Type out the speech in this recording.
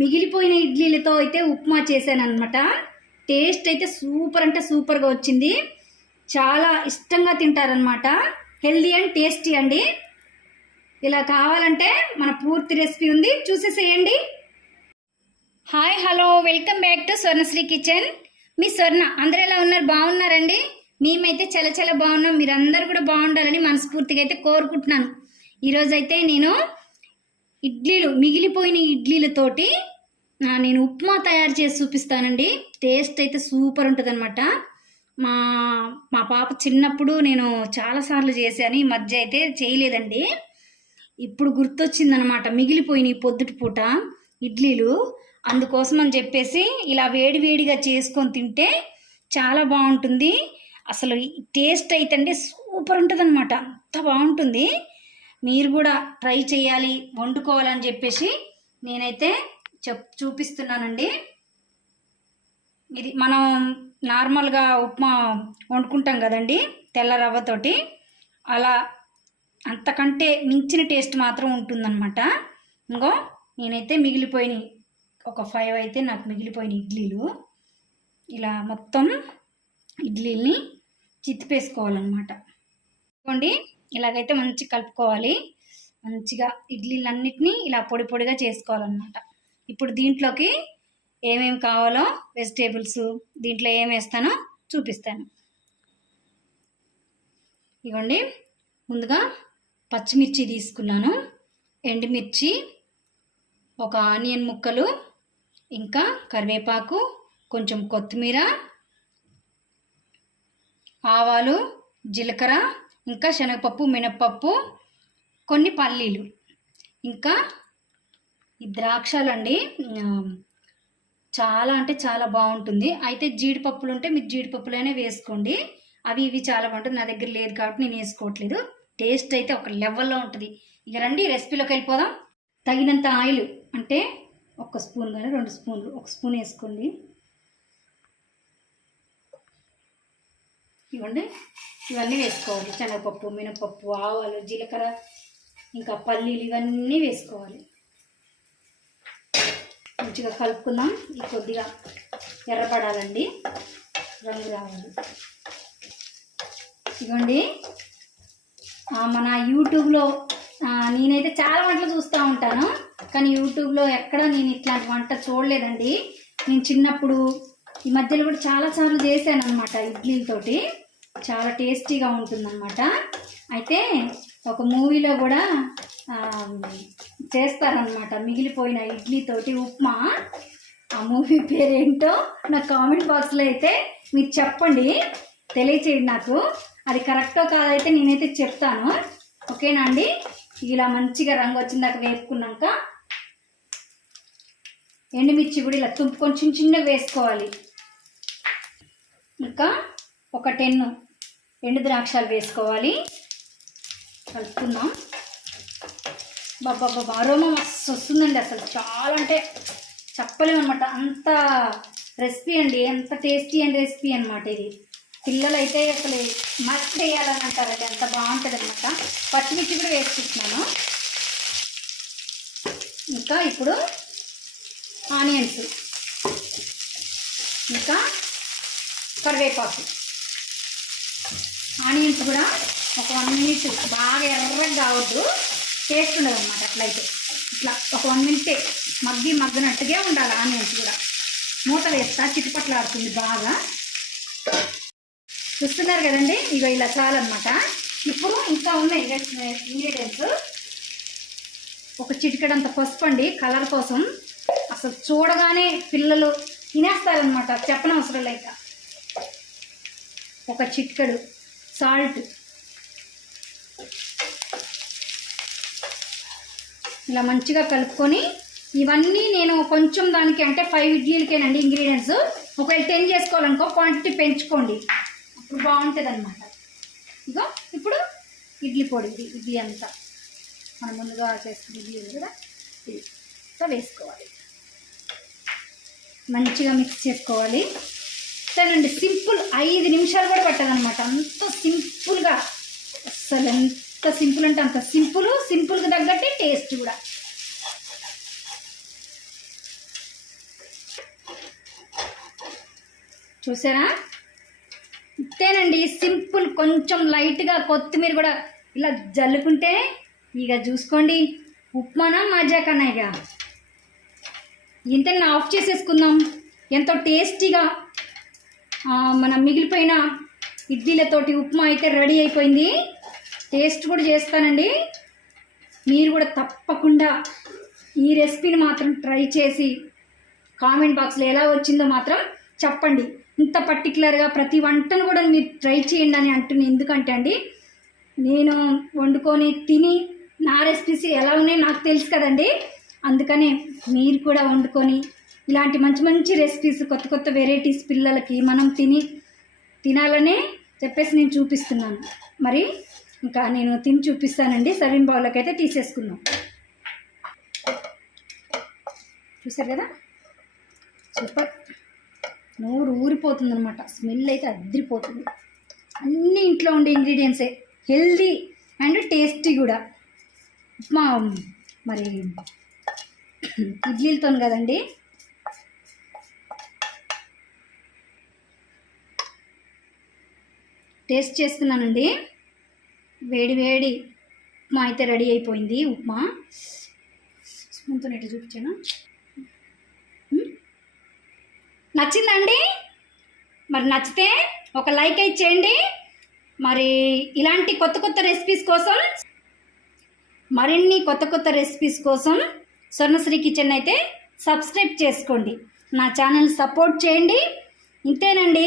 మిగిలిపోయిన ఇడ్లీలతో అయితే ఉప్మా చేశాను అనమాట టేస్ట్ అయితే సూపర్ అంటే సూపర్గా వచ్చింది. చాలా ఇష్టంగా తింటారనమాట హెల్దీ అండ్ టేస్టీ అండి. ఇలా కావాలంటే మన పూర్తి రెసిపీ ఉంది. చూసేసేయండి. Hi hello welcome back to Swarnasri kitchen. మీ స్వర్ణ అందరూ ఎలా ఉన్నారు? బాగున్నారండి? మేమైతే చాలా చాలా బాగున్నాం. మీరందరూ కూడా బాగుండాలని మనస్ఫూర్తిగా అయితే కోరుకుంటున్నాను. ఈరోజైతే నేను ఇడ్లీలు మిగిలిపోయిన ఇడ్లీలతోటి నేను ఉప్మా తయారు చేసి చూపిస్తానండి. టేస్ట్ అయితే సూపర్ ఉంటుంది అనమాట మా మా పాప చిన్నప్పుడు నేను చాలాసార్లు చేశాను ఈ మధ్య అయితే చేయలేదండి. ఇప్పుడు గుర్తొచ్చిందనమాట మిగిలిపోయిన ఈ పొద్దుటి పూట ఇడ్లీలు. అందుకోసం అని చెప్పేసి ఇలా వేడి వేడిగా చేసుకొని తింటే చాలా బాగుంటుంది. అసలు టేస్ట్ అయితే అంటే సూపర్ ఉంటుంది అనమాట అంత బాగుంటుంది. మీరు కూడా ట్రై చేయాలి వండుకోవాలని చెప్పేసి నేనైతే చెప్ చూపిస్తున్నానండి. ఇది మనం నార్మల్గా ఉప్మా వండుకుంటాం కదండి తెల్ల రవ్వతోటి అలా అంతకంటే మించిన టేస్ట్ మాత్రం ఉంటుందన్నమాట. ఇంకో నేనైతే మిగిలిపోయినాయి. ఒక ఫైవ్ అయితే నాకు మిగిలిపోయిన ఇడ్లీలు. ఇలా మొత్తం ఇడ్లీల్ని చిత్తిపేసుకోవాలన్నమాట చూడండి ఇలాగైతే మంచి కలుపుకోవాలి. మంచిగా ఇడ్లీలన్నిటినీ ఇలా పొడి పొడిగా చేసుకోవాలన్నమాట. ఇప్పుడు దీంట్లోకి ఏమేమి కావాలో వెజిటేబుల్స్ దీంట్లో ఏం వేస్తానో చూపిస్తాను. ఇగోండి ముందుగా పచ్చిమిర్చి తీసుకున్నాను. ఎండుమిర్చి ఒక ఆనియన్ ముక్కలు ఇంకా కరివేపాకు కొంచెం కొత్తిమీర ఆవాలు జీలకర్ర ఇంకా శనగపప్పు మినప్పప్పు కొన్ని పల్లీలు. ఇంకా ఈ ద్రాక్షలు అండి చాలా అంటే చాలా బాగుంటుంది. అయితే జీడిపప్పులు ఉంటే మీరు జీడిపప్పులైనా వేసుకోండి. అవి ఇవి చాలా బాగుంటుంది నా దగ్గర లేదు కాబట్టి నేను వేసుకోవట్లేదు. టేస్ట్ అయితే ఒక లెవెల్లో ఉంటుంది. ఇక రండి రెసిపీలోకి వెళ్ళిపోదాం. తగినంత ఆయిల్ అంటే ఒక స్పూన్ కానీ రెండు స్పూన్లు ఒక స్పూన్ వేసుకోండి. ఇవ్వండి. ఇవన్నీ వేసుకోవాలి. శనగపప్పు మినపప్పు ఆవాలు జీలకర్ర ఇంకా పల్లీలు ఇవన్నీ వేసుకోవాలి. మంచిగా కలుపుకుందాం. ఇది కొద్దిగా ఎర్రపడాలండి రంగు రావాలి. ఇదిగోండి. మన యూట్యూబ్లో నేనైతే చాలా వంటలు చూస్తూ ఉంటాను. కానీ యూట్యూబ్లో ఎక్కడ నేను ఇట్లాంటి వంట చూడలేదండి. నేను చిన్నప్పుడు ఈ మధ్యలో కూడా చాలాసార్లు చేశాను అనమాట ఇడ్లీలతోటి. చాలా టేస్టీగా ఉంటుందన్నమాట. అయితే ఒక మూవీలో కూడా చేస్తారనమాట మిగిలిపోయిన ఇడ్లీతోటి ఉప్మా. ఆ మూవీ పేరేంటో నా కామెంట్ బాక్స్లో అయితే మీరు చెప్పండి. తెలియచేయండి నాకు. అది కరెక్టో కాదైతే నేనైతే చెప్తాను. ఓకేనా అండి? ఇలా మంచిగా రంగు వచ్చిందాక వేపుకున్నాక ఎండుమిర్చి కూడా ఇలా తుంపు కొంచెం చిన్నగా వేసుకోవాలి. ఇంకా ఒక టెన్ ఎండు ద్రాక్షాలు వేసుకోవాలి. కలుపుకుందాం. బాబా బాబా అరోమా మస్తు వస్తుందండి అసలు. చాలా అంటే చెప్పలేము అనమాట అంత రెసిపీ అండి. ఎంత టేస్టీ అండ్ రెసిపీ అనమాట ఇది. పిల్లలు అయితే అసలు మస్ట్ వేయాలని అంటారండి. అంత బాగుంటుంది అనమాట పచ్చిమిర్చి కూడా వేసుకుంటున్నాను. ఇంకా ఇప్పుడు ఆనియన్స్. ఇంకా కరివేపాకు. ఆనియన్స్ కూడా ఒక వన్ మినిట్ బాగా ఎర్రగా కావద్దు. టేస్ట్ ఉండదు అనమాట అట్లయితే. ఇట్లా ఒక వన్ మినిట్ మగ్గి మగ్గినట్టుగా ఉండాలి ఆనియన్స్ కూడా. మూత వేస్తా చిటిపట్లాడుతుంది బాగా. చూస్తున్నారు కదండి? ఇవి ఇలా చాలన్నమాట. ఇప్పుడు ఇంకా ఉన్నాయి ఇంగ్రీడియంట్స్ ఒక చిటికడంత పసుపు అండి కలర్ కోసం. అసలు చూడగానే పిల్లలు తినేస్తారనమాట చెప్పనవసరం లేక. ఒక చిటికెడు. సాల్ట్. ఇలా మంచిగా కలుపుకొని ఇవన్నీ నేను కొంచెం దానికి అంటే ఫైవ్ ఇడ్లీలకేనండి ఇంగ్రీడియంట్స్ ఒకవేళ టెన్ చేసుకోవాలనుకో క్వాంటిటీ పెంచుకోండి. అప్పుడు బాగుంటుంది అనమాట ఇగో ఇప్పుడు ఇడ్లీ పొడి ఇది ఇడ్లీ అంతా. మనం ముందుగా చేసుకున్న ఇడ్లీ కూడా ఇది. వేసుకోవాలి. మంచిగా మిక్స్ చేసుకోవాలి. అసలండి సింపుల్ ఐదు నిమిషాలు కూడా పట్టదనమాట అంత సింపుల్గా. అసలు ఎంత సింపుల్ అంటే అంత సింపుల్ సింపుల్కి తగ్గట్టే టేస్ట్ కూడా. చూసారా? ఇంతేనండి సింపుల్ కొంచెం లైట్గా కొత్తిమీర కూడా ఇలా జల్లుకుంటే ఇక చూసుకోండి. ఉప్మానా మజా కన్నా ఇక? ఇంత ఆఫ్ చేసేసుకుందాం. ఎంతో టేస్టీగా మన మిగిలిపోయిన ఇడ్లీలతోటి ఉప్మా అయితే రెడీ అయిపోయింది. టేస్ట్ కూడా చేస్తానండి. మీరు కూడా తప్పకుండా ఈ రెసిపీని మాత్రం ట్రై చేసి కామెంట్ బాక్స్లో ఎలా వచ్చిందో మాత్రం చెప్పండి. ఇంత పర్టికులర్గా ప్రతి వంటను కూడా మీరు ట్రై చేయండి అని అంటున్నాను ఎందుకంటే అండి నేను వండుకొని తిని నా రెసిపీస్ ఎలా ఉన్నాయో నాకు తెలుసు కదండి. అందుకనే మీరు కూడా వండుకొని ఇలాంటి మంచి మంచి రెసిపీస్ కొత్త కొత్త వెరైటీస్ పిల్లలకి మనం తిని తినాలనే చెప్పేసి నేను చూపిస్తున్నాను. మరి ఇంకా నేను తిని చూపిస్తానండి. సర్వింగ్ బౌల్లోకి అయితే తీసేసుకున్నాం చూసారు కదా? సూపర్. నోరు ఊరిపోతుంది అనమాట స్మెల్ అయితే అద్దరిపోతుంది అన్ని ఇంట్లో ఉండే ఇంగ్రీడియంట్సే హెల్దీ అండ్ టేస్టీ కూడా. ఉప్మా మరి ఇడ్లీలతో కదండి. టేస్ట్ చేస్తున్నానండి. వేడి వేడి ఉప్మా అయితే రెడీ అయిపోయింది. ఉప్మా. స్పూన్తో ఎటు చూపించాను? నచ్చిందండి మరి నచ్చితే ఒక లైక్ అయితే చేయండి. మరి ఇలాంటి కొత్త కొత్త రెసిపీస్ కోసం మరిన్ని కొత్త కొత్త రెసిపీస్ కోసం స్వర్ణశ్రీ కిచెన్ అయితే సబ్స్క్రైబ్ చేసుకోండి. నా ఛానల్ సపోర్ట్ చేయండి. ఇంతేనండి.